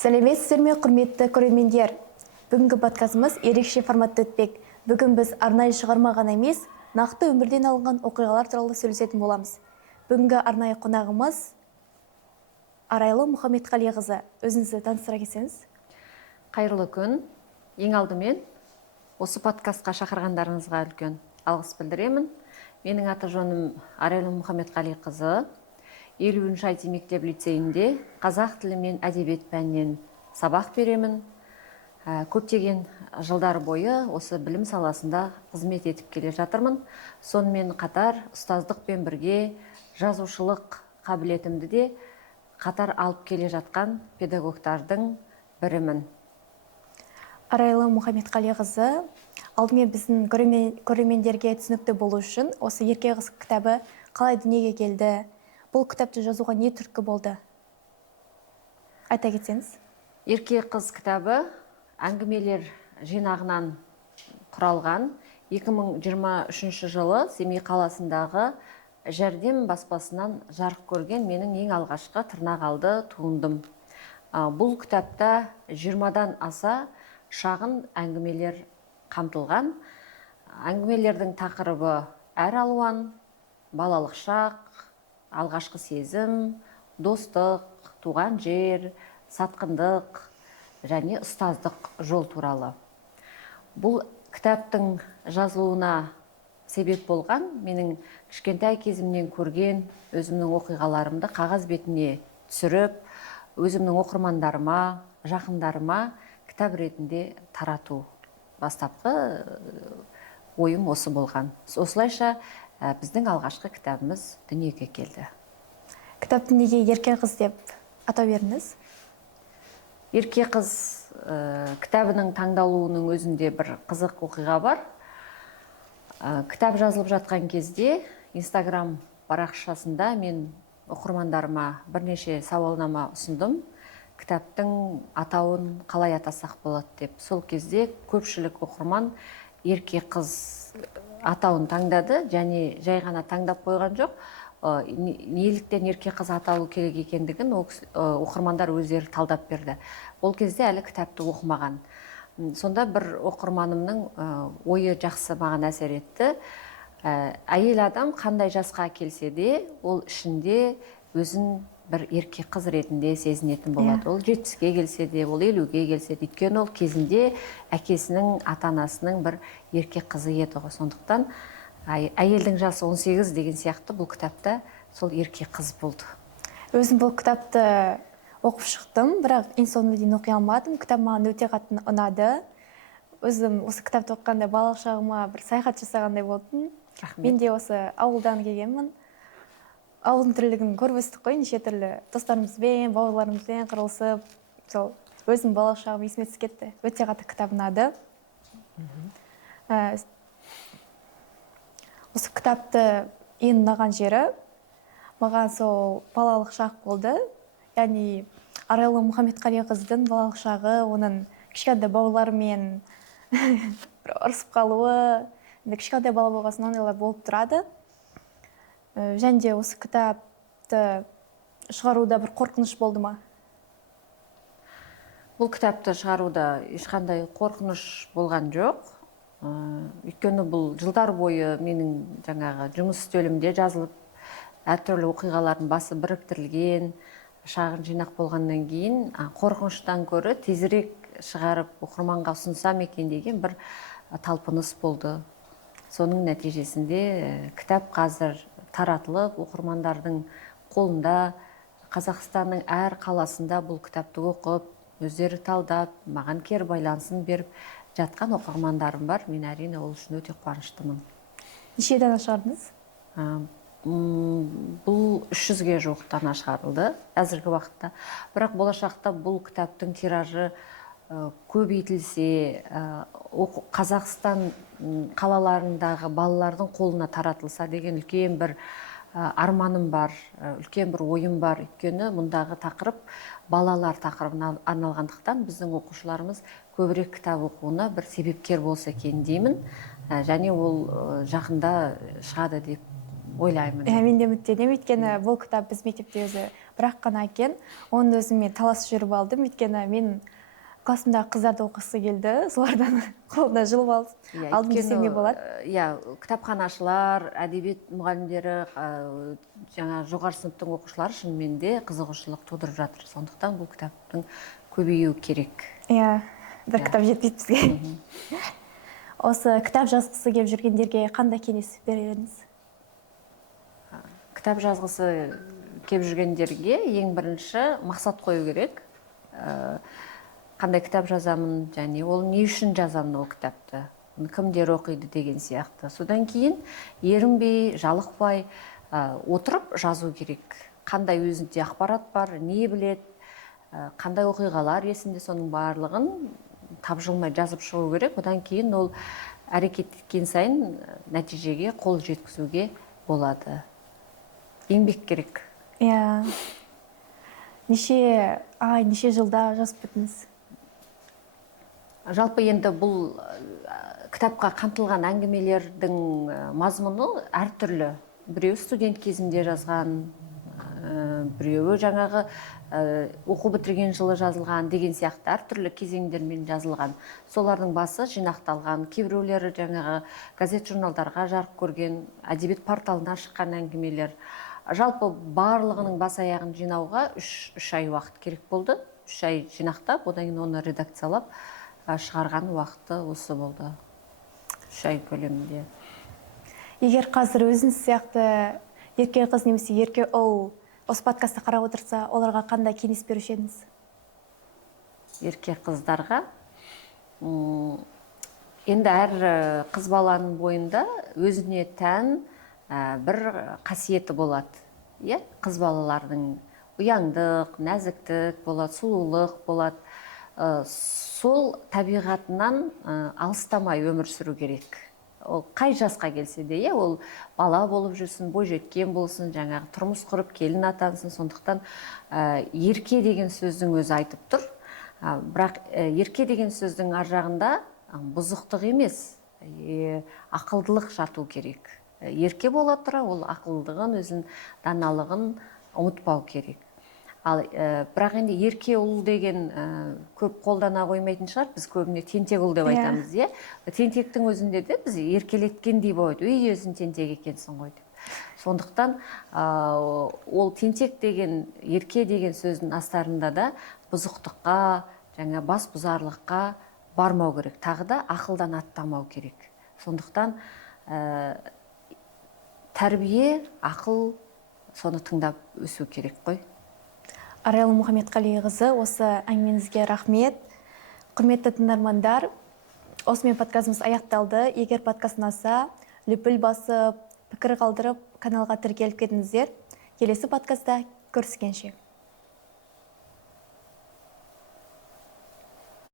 Сәлеметсіздер ме, құрметті көрермендер? Бүгінгі подкастымыз ерекше форматта өтпек. Бүгін біз арнайы шығарма ғана емес, нақты өмірден алынған оқиғалар туралы сөйлесетін боламыз. Бүгінгі арнайы қонағымыз Арайлы Мұхамедқалиқызы. Өзіңізді таныстыра кетсеңіз. Қайырлы күн. Ең алдымен осы подкастқа шақырғандарыңызға үлкен алғыс білдіремін. Менің аты-жөнім Арайлы Мұхамедқалиқызы. 50-ші IT мектеп лицейінде қазақ тілі мен әдебиет пәнінен сабақ беремін. Көптеген жылдар бойы осы білім саласында қызмет етіп келе жатырмын. Сонымен қатар ұстаздықпен бірге жазушылық қабілетімді де қатар алып келе жатқан педагогтардың бірімін. Арайлы Мұхамедқалиқызы, алдымен біздің көрермендерге түсінікті болу үшін осы Ерке қыз кітабы қалай дүниеге келді? Бұл кітапты жазуға не түрткі болды? Айта кетсеңіз. Ерке қыз кітабы әңгімелер жинағынан құралған. 2023 жылы Семей қаласындағы Жәрдем баспасынан жарық көрген менің ең алғашқы тырнақалды туындым. Бұл кітапта 20-дан аса шағын әңгімелер қамтылған. Әңгімелердің тақырыбы әр алуан: балалық шақ, алғашқы сезім, достық, туған жер, сатқындық және ұстаздық жол туралы. Бұл кітаптың жазылуына себеп болған менің кішкентай кезімнен көрген өзімнің оқиғаларымды қағаз бетіне түсіріп, өзімнің оқырмандарыма, жақындарыма кітап ретінде тарату. Бастапқы ойым осы болған. Осылайша біздің алғашқы кітабымыз дүниеге келді. Кітаптың неге Ерке қыз деп атау бердіңіз? Ерке қыз кітабының таңдалуының өзінде бір қызық оқиға бар. Кітап жазылып жатқан кезде Instagram парақшасында мен оқырмандарыма бірнеше сауалнама ұсындым. Кітаптың атауын қалай атасақ болады деп. Сол кезде көпшілік оқырман Ерке қыз атауын таңдады, және жай ғана таңдап қойған жоқ. Неліктен Ерке қыз аталу керек екендігін оқырмандар өздері талдап берді. Ол кезде әлі кітапты оқымаған. Сонда бір оқырманымның ойы жақсы маған әсер етті. Әйел адам қандай жасқа келсе де, ол ішінде өзін бір ерке қыз ретінде сезінетін болады. Ол 70-ге келсе де, ол 50-ге келсе де, өйткені ол кезінде әкесінің, ата-анасының бір ерке қызы еді ғой. Сондықтан әйелдің жасы 18 деген сияқты бұл кітапта сол ерке қыз болды. Өзім бұл кітапты оқып шықтым, бірақ ең соңына дейін оқи алмадым. Кітап маған өте қатты ұнады. Өзім осы кітапты оқығанда балалық шағыма бір саяхат жасағандай болдым. Мен де осы ауылдан келгенмін. Ауылдың тірлігін көріп өстік қой, неше түрлі достарымызбен, бауырларымызбен қырылысып, сол өзім балалық шағым есіме түсіп кетті. Өте қатты кітап ұнады. Осы кітапты ең ұнаған жері маған сол балалық шақ болды. Яғни Арайлы Мұхамедқалиқыздың балалық шағы, оның кішкентай бауырларымен ұрысып қалуы, кішкентай бала болған соң ондайлар болып тұрады. Және де осы кітапты шығаруда бір қорқыныш болды ма? Бұл кітапты шығаруда ешқандай қорқыныш болған жоқ. Өйткені бұл жылдар бойы менің жаңағы жұмыс үстелімде жазылып, әртүрлі оқиғалардың басы біріктірілген шағын жинақ болғаннан кейін, қорқыныштан көрі тезірек шығарып оқырманға ұсынсам екен деген бір талпыныс болды. Соның нәтижесінде кітап қазір таратылып, оқырмандардың қолында, Қазақстанның әр қаласында бұл кітапты оқып, өздері талдап, маған кері байланысын беріп жатқан оқырмандарым бар. Мен әрине ол үшін өте қуаныштымын. Неше дана шығардыңыз? Бұл 300-ге жуық дана шығарылды әзіргі уақытта. Бірақ болашақта бұл кітаптың тиражы көбейтілсе, Қазақстан қалаларындағы балалардың қолына таратылса деген үлкен бір арманым бар, үлкен бір ойым бар. Өйткені мұндағы тақырып балалар тақырыбына арналғандықтан біздің оқушыларымыз көбірек кітап оқуына бір себепкер болса екен деймін. Және ол жақында шығады деп ойлаймын. Мен де үміттенемін, өйткені бұл кітап біз мектепте өзі бірақ қана екен. Оның өзіме таласып жүріп алдым, өйткені мен классымдағы қыздарды оқығысы келді, солардан қолына жұлып алдым десем де болады. Иә, кітапханашылар, әдебиет мұғалімдері, жаңа жоғары сыныптың оқушылары шынымен де қызығушылық тудырып жатыр. Сондықтан бұл кітаптың көбеюі керек. Иә, бір кітап жетпейді бізге. Осы кітап жазғысы келіп жүргендерге қандай кеңес берер едіңіз? Кітап жазғысы келіп жүргендерге ең бірінші мақсат қою керек. Қандай кітап жазамын, және ол не үшін жазамын ол кітапты, кімдер оқиды деген сияқты. Содан кейін ерінбей, жалықпай отырып жазу керек. Қандай өзінде ақпарат бар, не білет, қандай оқиғалар есінде, соның барлығын тапжылмай жазып шығу керек. Одан кейін ол әрекет еткен сайын нәтижеге қол жеткізуге болады. Еңбек керек. Иә. Неше жылда жазып біттіңіз? Жалпы енді бұл кітапқа қамтылған әңгімелердің мазмұны әртүрлі. Біреуі студент кезінде жазған, біреуі жаңағы оқу бітірген жылы жазылған деген сияқты әртүрлі кезеңдермен жазылған. Солардың басы жинақталған, кейбіреулері жаңағы газет журналдарға жарық көрген, әдебиет порталына шыққан әңгімелер. Жалпы барлығының бас аяғын жинауға 3 ай уақыт керек болды. 3 ай жинақтап, одан кейін оны редакциялап шығарған уақыты осы болды. 3 ай көлемінде. Егер қазір өзіңіз сияқты ерке қыз немесе ерке ұл осы подкастты қарап отырса, оларға қандай кеңес беруші едіңіз? Ерке қыздарға енді әр қыз баланың бойында өзіне тән бір қасиеті болады. Қыз балалардың ұяңдық, нәзіктік болады, сұлулық болады. Сол табиғатынан алыстамай өмір сүру керек. Ол қай жасқа келсе де, ол бала болып жүрсін, бойжеткен болсын, жаңағы тұрмыс құрып келін атансын. Сондықтан ерке деген сөздің өзі айтып тұр. Бірақ ерке деген сөздің ар жағында бұзықтық емес, ақылдылық жату керек. Ерке бола тұра ол ақылдығын, өзін даналығын ұмытпау керек. Ал бірақ енді ерке ұл деген көп қолдана қоймайтын шығар, біз көбіне тентек ұл деп айтамыз. Тентектің өзінде де біз еркелеткендей болады, өзің тентек екенсің ғой деп. Сондықтан ол тентек деген, ерке деген сөздің астарында да бұзықтыққа, жаңа бас бұзарлыққа бармау керек. Тағы да ақылдан аттамау керек. Сондықтан тәрбие, ақыл, соны тыңдап өсу керек қой. Арайлым Мұхамедқалиқызы, осы әңгімеңізге рахмет. Құрметті тыңдармандар, осымен подкастымыз аяқталды. Егер подкаст ұнаса, лүпіл басып, пікір қалдырып, каналға тіркеліп кетіңіздер. Келесі подкастта көріскенше.